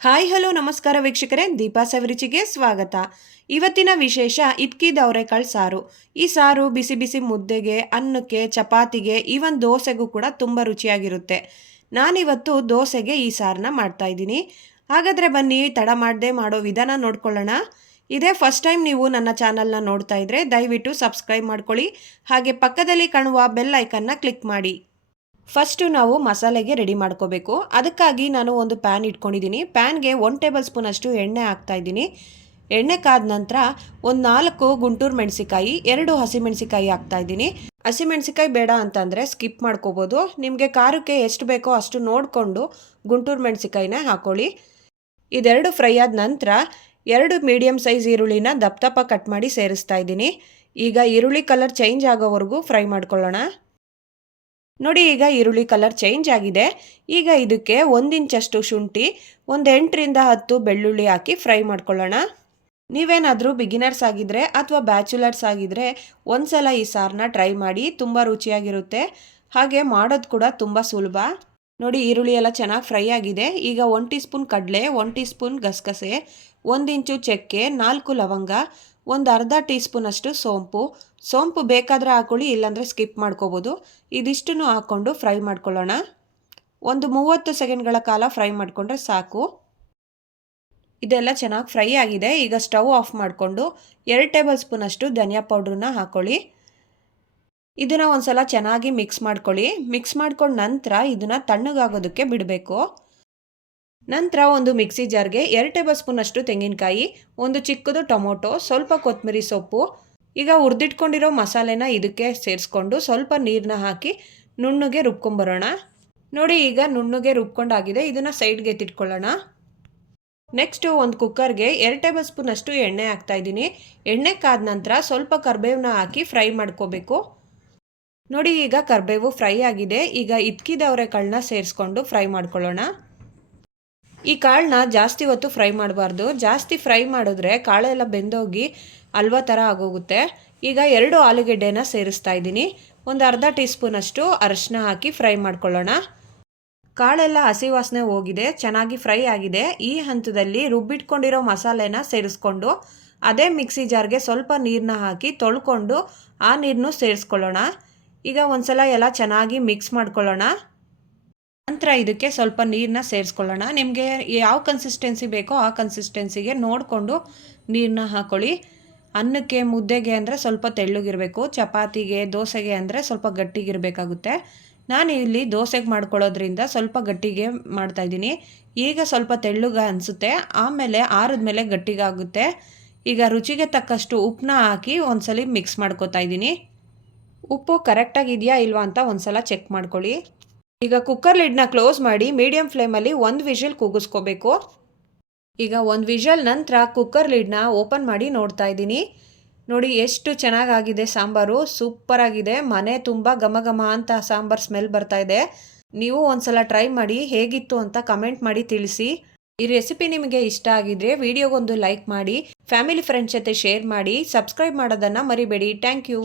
Hi hello ನಮಸ್ಕಾರ ವೀಕ್ಷಕರೇ, ದೀಪಾ ಸವಿರುಚಿಗೆ ಸ್ವಾಗತ. ಇವತ್ತಿನ ವಿಶೇಷ ಇಟ್ಕಿದ ಅವರೆಕಾಳು ಸಾರು. ಈ ಸಾರು ಬಿಸಿ ಬಿಸಿ ಮುದ್ದೆಗೆ, ಅನ್ನಕ್ಕೆ, ಚಪಾತಿಗೆ, ಈವನ್ ದೋಸೆಗೂ ಕೂಡ ತುಂಬ ರುಚಿಯಾಗಿರುತ್ತೆ. ನಾನಿವತ್ತು ದೋಸೆಗೆ ಈ ಸಾರನ್ನ ಮಾಡ್ತಾ ಇದ್ದೀನಿ. ಹಾಗಾದರೆ ಬನ್ನಿ ತಡ ಮಾಡದೆ ಮಾಡೋ ವಿಧಾನ ನೋಡ್ಕೊಳ್ಳೋಣ. ಇದೇ ಫಸ್ಟ್ ಟೈಮ್ ನೀವು ನನ್ನ ಚಾನಲ್ನ ನೋಡ್ತಾ ಇದ್ರೆ ದಯವಿಟ್ಟು ಸಬ್ಸ್ಕ್ರೈಬ್ ಮಾಡ್ಕೊಳ್ಳಿ. ಹಾಗೆ ಪಕ್ಕದಲ್ಲಿ ಕಾಣುವ ಬೆಲ್ ಐಕನ್ನ ಕ್ಲಿಕ್ ಮಾಡಿ. ಫಸ್ಟು ನಾವು ಮಸಾಲೆಗೆ ರೆಡಿ ಮಾಡ್ಕೋಬೇಕು. ಅದಕ್ಕಾಗಿ ನಾನು ಒಂದು ಪ್ಯಾನ್ ಇಟ್ಕೊಂಡಿದ್ದೀನಿ. ಪ್ಯಾನ್ಗೆ 1 ಟೇಬಲ್ ಸ್ಪೂನ್ ಅಷ್ಟು ಎಣ್ಣೆ ಹಾಕ್ತಾಯಿದ್ದೀನಿ. ಎಣ್ಣೆ ಕಾದ ನಂತರ ಒಂದು 4 ಗುಂಟೂರು ಮೆಣಸಿಕಾಯಿ, 2 ಹಸಿಮೆಣಸಿಕಾಯಿ ಹಾಕ್ತಾಯಿದ್ದೀನಿ. ಹಸಿಮೆಣಸಿಕಾಯಿ ಬೇಡ ಅಂತಂದರೆ ಸ್ಕಿಪ್ ಮಾಡ್ಕೋಬೋದು. ನಿಮಗೆ ಖಾರಕ್ಕೆ ಎಷ್ಟು ಬೇಕೋ ಅಷ್ಟು ನೋಡಿಕೊಂಡು ಗುಂಟೂರು ಮೆಣಸಿಕಾಯಿನ ಹಾಕ್ಕೊಳ್ಳಿ. ಇದೆರಡು ಫ್ರೈ ಆದ ನಂತರ 2 ಮೀಡಿಯಮ್ ಸೈಜ್ ಈರುಳ್ಳಿನ ದಪ್ಪ ದಪ್ಪ ಕಟ್ ಮಾಡಿ ಸೇರಿಸ್ತಾ ಇದ್ದೀನಿ. ಈಗ ಈರುಳ್ಳಿ ಕಲರ್ ಚೇಂಜ್ ಆಗೋವರೆಗೂ ಫ್ರೈ ಮಾಡ್ಕೊಳ್ಳೋಣ. ನೋಡಿ, ಈಗ ಈರುಳ್ಳಿ ಕಲರ್ ಚೇಂಜ್ ಆಗಿದೆ. ಈಗ ಇದಕ್ಕೆ 1 ಇಂಚಷ್ಟು ಶುಂಠಿ, ಒಂದು 8ರಿಂದ 10 ಬೆಳ್ಳುಳ್ಳಿ ಹಾಕಿ ಫ್ರೈ ಮಾಡ್ಕೊಳ್ಳೋಣ. ನೀವೇನಾದರೂ ಬಿಗಿನರ್ಸ್ ಆಗಿದ್ರೆ ಅಥವಾ ಬ್ಯಾಚುಲರ್ಸ್ ಆಗಿದ್ರೆ ಒಂದ್ಸಲ ಈ ಸಾರನ್ನ ಟ್ರೈ ಮಾಡಿ, ತುಂಬ ರುಚಿಯಾಗಿರುತ್ತೆ. ಹಾಗೆ ಮಾಡೋದು ಕೂಡ ತುಂಬ ಸುಲಭ. ನೋಡಿ, ಈರುಳ್ಳಿ ಎಲ್ಲ ಚೆನ್ನಾಗಿ ಫ್ರೈ ಆಗಿದೆ. ಈಗ 1 ಟೀ ಸ್ಪೂನ್ ಕಡಲೆ, 1 ಟೀ ಸ್ಪೂನ್ ಗಸಗಸೆ, 1 ಇಂಚು ಚಕ್ಕೆ, 4 ಲವಂಗ, ಒಂದು ಅರ್ಧ ಟೀ ಸ್ಪೂನ್ ಅಷ್ಟು ಸೋಂಪು ಬೇಕಾದರೆ ಹಾಕೊಳ್ಳಿ, ಇಲ್ಲಾಂದರೆ ಸ್ಕಿಪ್ ಮಾಡ್ಕೋಬೋದು. ಇದಿಷ್ಟನ್ನು ಹಾಕ್ಕೊಂಡು ಫ್ರೈ ಮಾಡ್ಕೊಳ್ಳೋಣ. ಒಂದು 30 ಸೆಕೆಂಡ್ಗಳ ಕಾಲ ಫ್ರೈ ಮಾಡಿಕೊಂಡ್ರೆ ಸಾಕು. ಇದೆಲ್ಲ ಚೆನ್ನಾಗಿ ಫ್ರೈ ಆಗಿದೆ. ಈಗ ಸ್ಟವ್ ಆಫ್ ಮಾಡಿಕೊಂಡು 2 ಟೇಬಲ್ ಸ್ಪೂನ್ ಅಷ್ಟು ಧನಿಯಾ ಪೌಡ್ರನ್ನ ಹಾಕ್ಕೊಳ್ಳಿ. ಇದನ್ನು ಒಂದ್ಸಲ ಚೆನ್ನಾಗಿ ಮಿಕ್ಸ್ ಮಾಡ್ಕೊಳ್ಳಿ. ಮಿಕ್ಸ್ ಮಾಡ್ಕೊಂಡ ನಂತರ ಇದನ್ನು ತಣ್ಣಗಾಗೋದಕ್ಕೆ ಬಿಡಬೇಕು. ನಂತರ ಒಂದು ಮಿಕ್ಸಿ ಜಾರ್ಗೆ 2 ಟೇಬಲ್ ಸ್ಪೂನ್ ಅಷ್ಟು ತೆಂಗಿನಕಾಯಿ, ಒಂದು ಚಿಕ್ಕದು ಟೊಮೊಟೊ, ಸ್ವಲ್ಪ ಕೊತ್ತಂಬರಿ ಸೊಪ್ಪು, ಈಗ ಹುರಿದಿಟ್ಕೊಂಡಿರೋ ಮಸಾಲೆನ ಇದಕ್ಕೆ ಸೇರಿಸ್ಕೊಂಡು ಸ್ವಲ್ಪ ನೀರನ್ನ ಹಾಕಿ ನುಣ್ಣಗೆ ರುಬ್ಕೊಂಬರೋಣ. ನೋಡಿ, ಈಗ ನುಣ್ಣಗೆ ರುಬ್ಕೊಂಡಾಗಿದೆ. ಇದನ್ನು ಸೈಡ್ಗೆ ಎತ್ತಿಟ್ಕೊಳ್ಳೋಣ. ನೆಕ್ಸ್ಟು ಒಂದು ಕುಕ್ಕರ್ಗೆ 2 ಟೇಬಲ್ ಸ್ಪೂನ್ ಅಷ್ಟು ಎಣ್ಣೆ ಹಾಕ್ತಾಯಿದ್ದೀನಿ. ಎಣ್ಣೆ ಕಾದ ನಂತರ ಸ್ವಲ್ಪ ಕರಿಬೇವನ್ನ ಹಾಕಿ ಫ್ರೈ ಮಾಡ್ಕೋಬೇಕು. ನೋಡಿ, ಈಗ ಕರಿಬೇವು ಫ್ರೈ ಆಗಿದೆ. ಈಗ ಇಟ್ಕಿದ ಅವರೆಕಾಳನ್ನ ಸೇರಿಸ್ಕೊಂಡು ಫ್ರೈ ಮಾಡ್ಕೊಳ್ಳೋಣ. ಈ ಕಾಳನ್ನ ಜಾಸ್ತಿ ಹೊತ್ತು ಫ್ರೈ ಮಾಡಬಾರ್ದು. ಜಾಸ್ತಿ ಫ್ರೈ ಮಾಡಿದ್ರೆ ಕಾಳೆಲ್ಲ ಬೆಂದೋಗಿ ಹಲ್ವಾ ಥರ ಆಗೋಗುತ್ತೆ. ಈಗ 2 ಆಲೂಗೆಡ್ಡೆನ ಸೇರಿಸ್ತಾ ಇದ್ದೀನಿ. ಒಂದು ಅರ್ಧ ಟೀ ಸ್ಪೂನ್ ಅಷ್ಟು ಅರಿಶಿನ ಹಾಕಿ ಫ್ರೈ ಮಾಡ್ಕೊಳ್ಳೋಣ. ಕಾಳೆಲ್ಲ ಹಸಿ ವಾಸನೆ ಹೋಗಿದೆ, ಚೆನ್ನಾಗಿ ಫ್ರೈ ಆಗಿದೆ. ಈ ಹಂತದಲ್ಲಿ ರುಬ್ಬಿಟ್ಕೊಂಡಿರೋ ಮಸಾಲೆನ ಸೇರಿಸ್ಕೊಂಡು ಅದೇ ಮಿಕ್ಸಿ ಜಾರ್ಗೆ ಸ್ವಲ್ಪ ನೀರನ್ನ ಹಾಕಿ ತೊಳ್ಕೊಂಡು ಆ ನೀರನ್ನು ಸೇರಿಸ್ಕೊಳ್ಳೋಣ. ಈಗ ಒಂದ್ಸಲ ಎಲ್ಲ ಚೆನ್ನಾಗಿ ಮಿಕ್ಸ್ ಮಾಡ್ಕೊಳ್ಳೋಣ. ನಂತರ ಇದಕ್ಕೆ ಸ್ವಲ್ಪ ನೀರನ್ನ ಸೇರಿಸ್ಕೊಳ್ಳೋಣ. ನಿಮಗೆ ಯಾವ ಕನ್ಸಿಸ್ಟೆನ್ಸಿ ಬೇಕೋ ಆ ಕನ್ಸಿಸ್ಟೆನ್ಸಿಗೆ ನೋಡಿಕೊಂಡು ನೀರನ್ನ ಹಾಕ್ಕೊಳ್ಳಿ. ಅನ್ನಕ್ಕೆ, ಮುದ್ದೆಗೆ ಅಂದರೆ ಸ್ವಲ್ಪ ತೆಳ್ಳಗಿರಬೇಕು, ಚಪಾತಿಗೆ, ದೋಸೆಗೆ ಅಂದರೆ ಸ್ವಲ್ಪ ಗಟ್ಟಿಗಿರಬೇಕಾಗುತ್ತೆ. ನಾನು ಇಲ್ಲಿ ದೋಸೆಗೆ ಮಾಡ್ಕೊಳ್ಳೋದ್ರಿಂದ ಸ್ವಲ್ಪ ಗಟ್ಟಿಗೆ ಮಾಡ್ತಾಯಿದ್ದೀನಿ. ಈಗ ಸ್ವಲ್ಪ ತೆಳ್ಳಗೆ ಅನಿಸುತ್ತೆ, ಆಮೇಲೆ ಆರಿದ್ಮೇಲೆ ಗಟ್ಟಿಗಾಗುತ್ತೆ. ಈಗ ರುಚಿಗೆ ತಕ್ಕಷ್ಟು ಉಪ್ಪನ್ನ ಹಾಕಿ ಒಂದ್ಸಲ ಮಿಕ್ಸ್ ಮಾಡ್ಕೊತಾ ಇದ್ದೀನಿ. ಉಪ್ಪು ಕರೆಕ್ಟಾಗಿದೆಯಾ ಇಲ್ವಾ ಅಂತ ಒಂದ್ಸಲ ಚೆಕ್ ಮಾಡ್ಕೊಳ್ಳಿ. ಈಗ ಕುಕ್ಕರ್ ಲಿಡ್ನ ಕ್ಲೋಸ್ ಮಾಡಿ ಮೀಡಿಯಂ ಫ್ಲೇಮಲ್ಲಿ 1 ವಿಷಲ್ ಕೂಗಿಸ್ಕೋಬೇಕು. ಈಗ 1 ವಿಷಲ್ ನಂತರ ಕುಕ್ಕರ್ ಲಿಡ್ನ ಓಪನ್ ಮಾಡಿ ನೋಡ್ತಾ ಇದ್ದೀನಿ. ನೋಡಿ, ಎಷ್ಟು ಚೆನ್ನಾಗಾಗಿದೆ ಸಾಂಬಾರು, ಸೂಪರಾಗಿದೆ. ಮನೆ ತುಂಬ ಘಮ ಘಮ ಅಂತ ಸಾಂಬಾರು ಸ್ಮೆಲ್ ಬರ್ತಾ ಇದೆ. ನೀವು ಒಂದ್ಸಲ ಟ್ರೈ ಮಾಡಿ, ಹೇಗಿತ್ತು ಅಂತ ಕಮೆಂಟ್ ಮಾಡಿ ತಿಳಿಸಿ. ಈ ರೆಸಿಪಿ ನಿಮಗೆ ಇಷ್ಟ ಆಗಿದ್ರೆ ವಿಡಿಯೋಗೊಂದು ಲೈಕ್ ಮಾಡಿ, ಫ್ಯಾಮಿಲಿ ಫ್ರೆಂಡ್ಸ್ ಜೊತೆ ಶೇರ್ ಮಾಡಿ, ಸಬ್ಸ್ಕ್ರೈಬ್ ಮಾಡೋದನ್ನು ಮರಿಬೇಡಿ. Thank you.